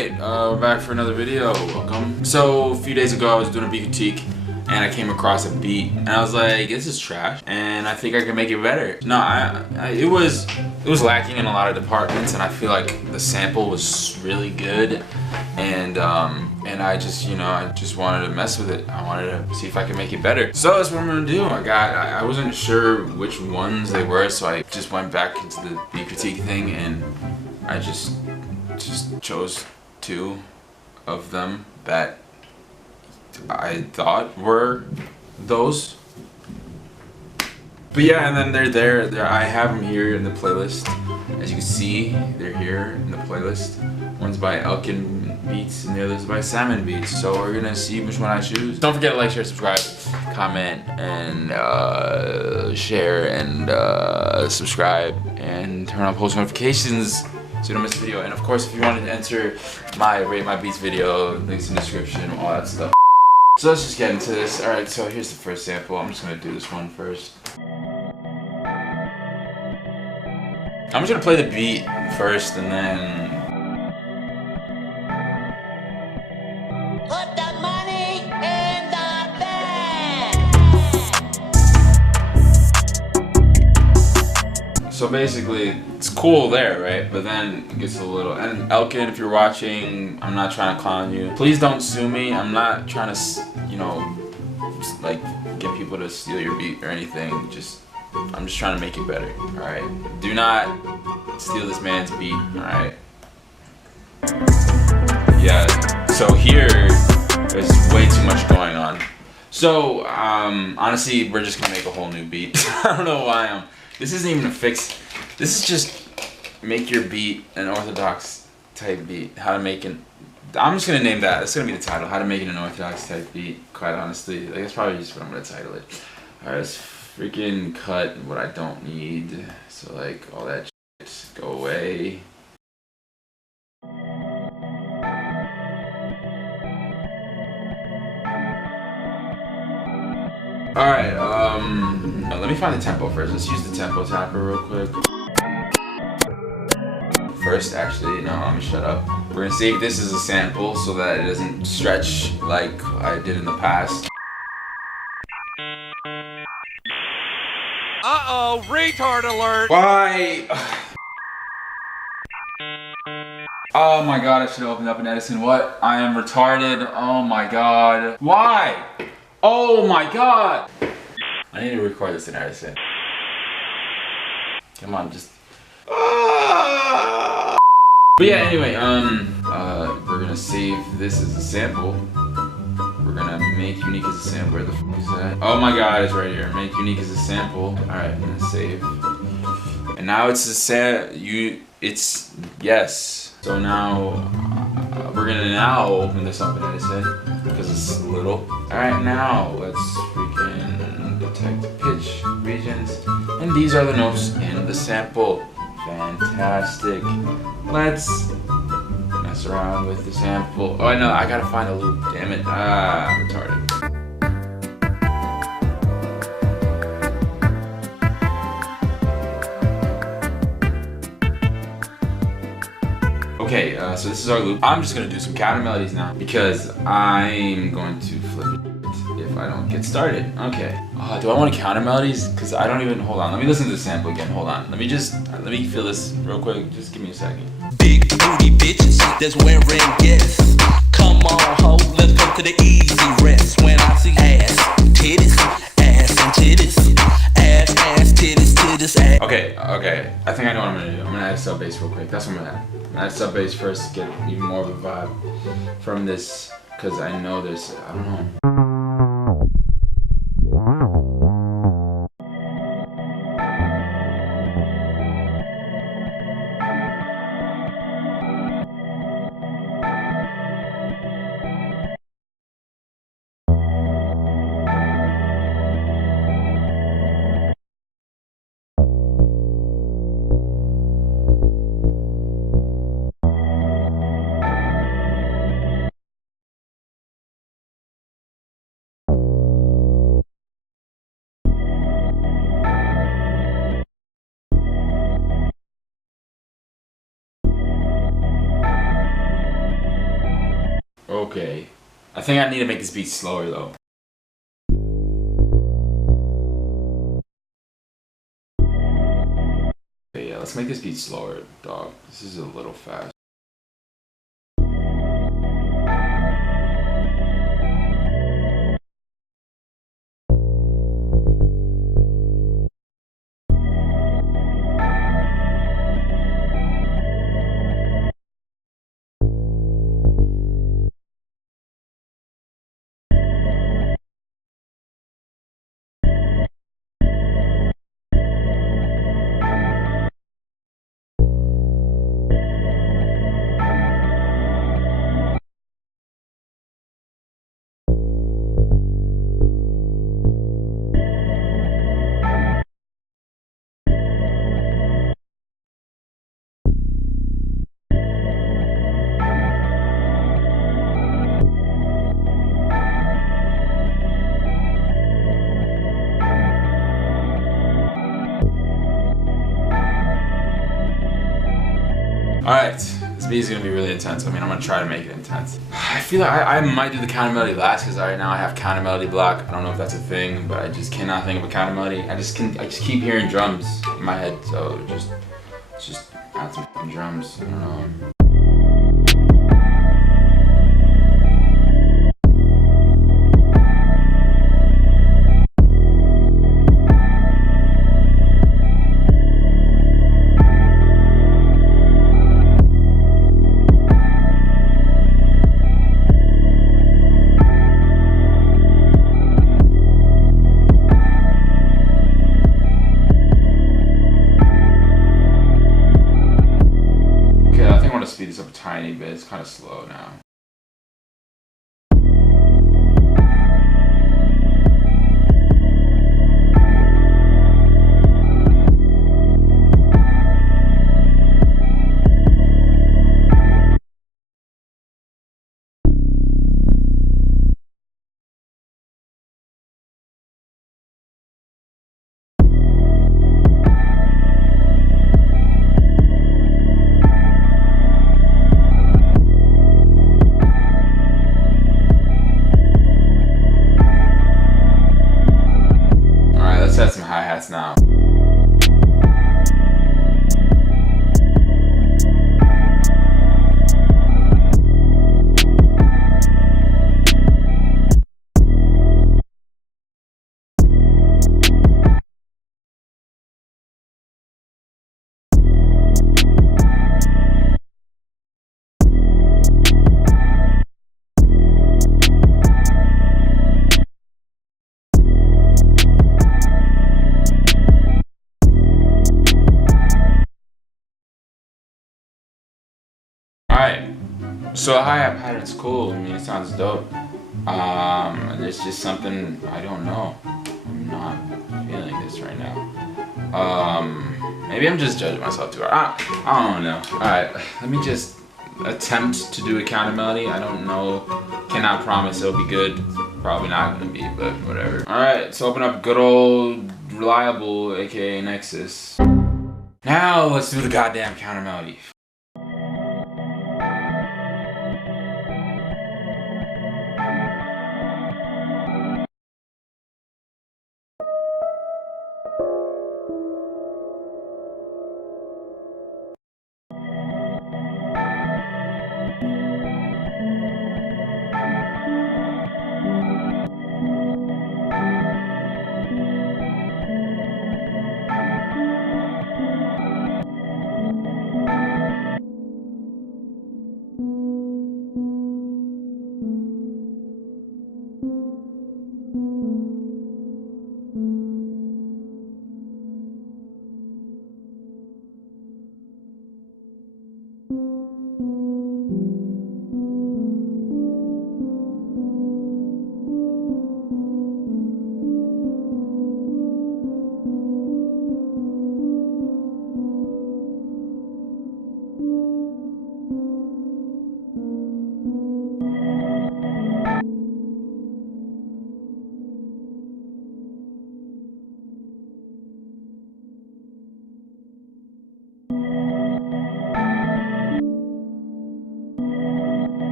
Alright, we're back for another video. Welcome. So, a few days ago I was doing a beat critique and I came across a beat and I was like, this is trash and I think I can make it better. No, it was lacking in a lot of departments, and I feel like the sample was really good, and I just, I just wanted to mess with it. I wanted to see if I could make it better. So that's what I'm gonna do. I wasn't sure which ones they were, so I just went back into the beat critique thing and I just chose two of them that I thought were those. But yeah, and then they're there. I have them here in the playlist. As you can see, they're here in the playlist. One's by Elkin Beatz and the other's by Salmon Beats. So we're gonna see which one I choose. Don't forget to like, share, subscribe, comment, and share, and subscribe, and turn on post notifications so you don't miss a video. And of course, if you wanted to enter my Rate My Beats video, links in the description, all that stuff. So let's just get into this. Alright, so here's the first sample. I'm just gonna do this one first. I'm just gonna play the beat first and then... Put the money in the bag. So basically, it's cool there, right? But then it gets a little... And Elkin, if you're watching, I'm not trying to clown you. Please don't sue me. I'm not trying to, like, get people to steal your beat or anything. I'm just trying to make it better, alright? Do not steal this man's beat, alright? Yeah, so here, there's way too much going on. So, honestly, we're just gonna make a whole new beat. I don't know why this isn't even a fix. This is just make your beat an orthodox type beat. How to make an... I'm just gonna name that. That's gonna be the title. How to make an unorthodox type beat, quite honestly. Like, that's probably just what I'm gonna title it. Alright, let's freaking cut what I don't need. So, like, all that shit, go away. Alright, let me find the tempo first. Let's use the tempo tapper real quick. First, actually, no, I'm gonna shut up. We're gonna save this as a sample so that it doesn't stretch like I did in the past. Uh-oh, retard alert! Why? Oh my god, I should have opened up an Edison. What? I am retarded. Oh my god. Why? Oh my god! I need to record this in Edison. Come on, just... But yeah, anyway, we're gonna save this as a sample. We're gonna make unique as a sample. Where the fuck is that? Oh my god, it's right here. Make unique as a sample. Alright, I'm gonna save. And now it's a it's yes. So now, we're gonna now open this up in Edison because it's little. Alright, now let's freaking detect pitch regions. And these are the notes in the sample. Fantastic. Let's mess around with the sample. Oh no, I gotta find a loop. Damn it. I'm retarded. Okay, so this is our loop. I'm just gonna do some counter melodies now because I'm going to flip it if I don't get started. Okay. Do I want to counter melodies? Because I don't even... Hold on. Let me listen to the sample again. Hold on. Let me feel this real quick. Just give me a second. Big booty bitches that's wearing guests. Come on, ho, let's go to the easy rest. When I see ass, titties, ass and titties, ass, titties, ass. Okay. I think I know what I'm gonna do. I'm gonna add sub bass real quick. That's what I'm gonna add. I'm gonna add sub bass first to get even more of a vibe from this, because I know there's... I don't know. Okay. I think I need to make this beat slower though. Okay, yeah, let's make this beat slower, dog. This is a little fast. Alright, this beat is going to be really intense. I mean, I'm going to try to make it intense. I feel like I might do the counter melody last because right now I have counter melody block. I don't know if that's a thing, but I just cannot think of a counter melody. I just keep hearing drums in my head, so just add some drums. I don't know. Speed this up a tiny bit. It's kind of slow now. Set some hi-hats now. Alright, so a hi-hat pattern's cool. I mean, it sounds dope. It's just something, I don't know. I'm not feeling this right now. Maybe I'm just judging myself too hard. I don't know. Alright, let me just attempt to do a counter melody. I don't know, cannot promise it'll be good. Probably not gonna be, but whatever. Alright, let's open up good old Reliable, aka Nexus. Now let's do the goddamn counter melody.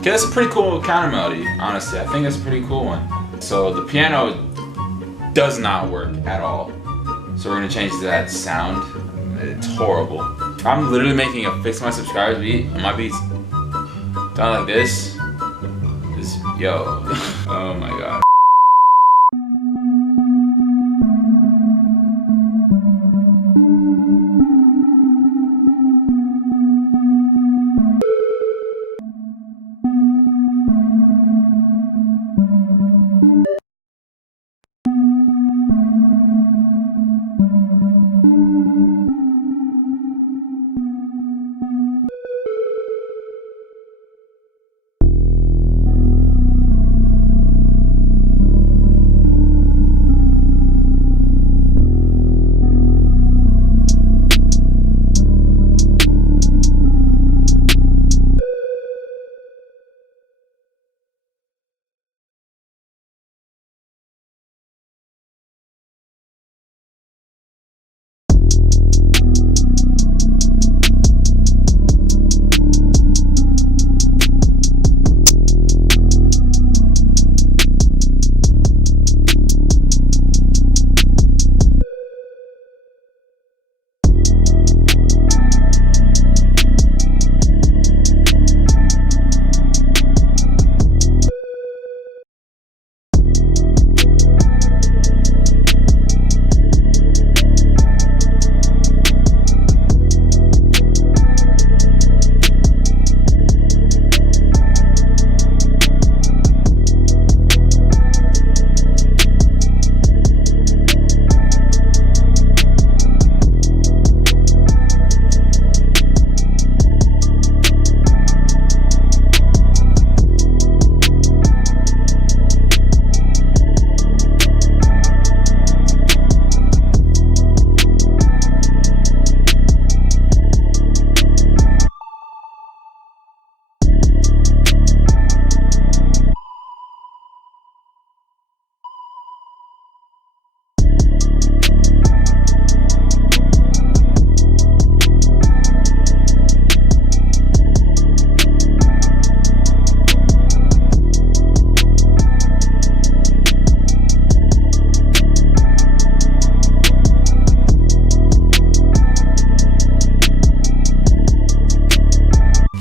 Okay, that's a pretty cool counter melody, honestly. I think that's a pretty cool one. So the piano does not work at all. So we're gonna change that sound. It's horrible. I'm literally making a Fix My Subscribers beat, and my beat's done like this. Yo. Oh my god.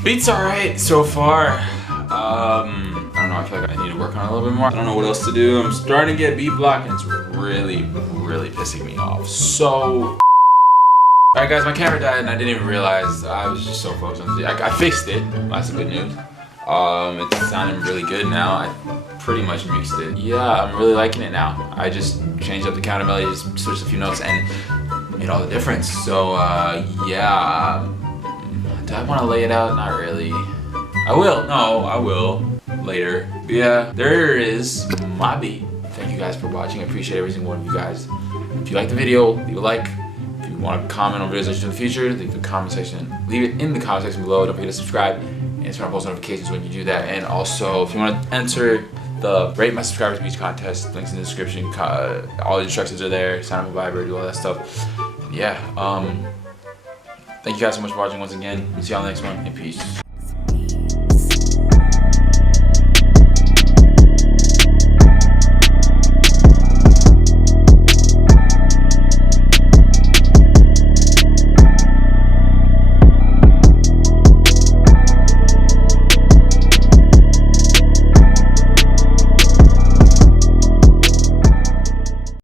Beat's alright so far. I don't know, I feel like I need to work on it a little bit more. I don't know what else to do. I'm starting to get beat block and it's really pissing me off. So, alright guys, my camera died and I didn't even realize. I was just so focused on the I fixed it. That's the good news. It's sounding really good now. I pretty much mixed it. Yeah, I'm really liking it now. I just changed up the counter melody, just switched a few notes and made all the difference. So, yeah. Do I want to lay it out? Not really. I will. No, I will. Later. But yeah, there is my beat. Thank you guys for watching. I appreciate every single one of you guys. If you like the video, leave a like. If you want to comment on videos I should do in the future, leave it in the comment section below. Don't forget to subscribe and turn on post notifications when you do that. And also, if you want to enter the Rate My Subscribers Beach contest, links in the description. All the instructions are there. Sign up a Viber, do all that stuff. Yeah. Thank you guys so much for watching once again. See you on the next one, and peace.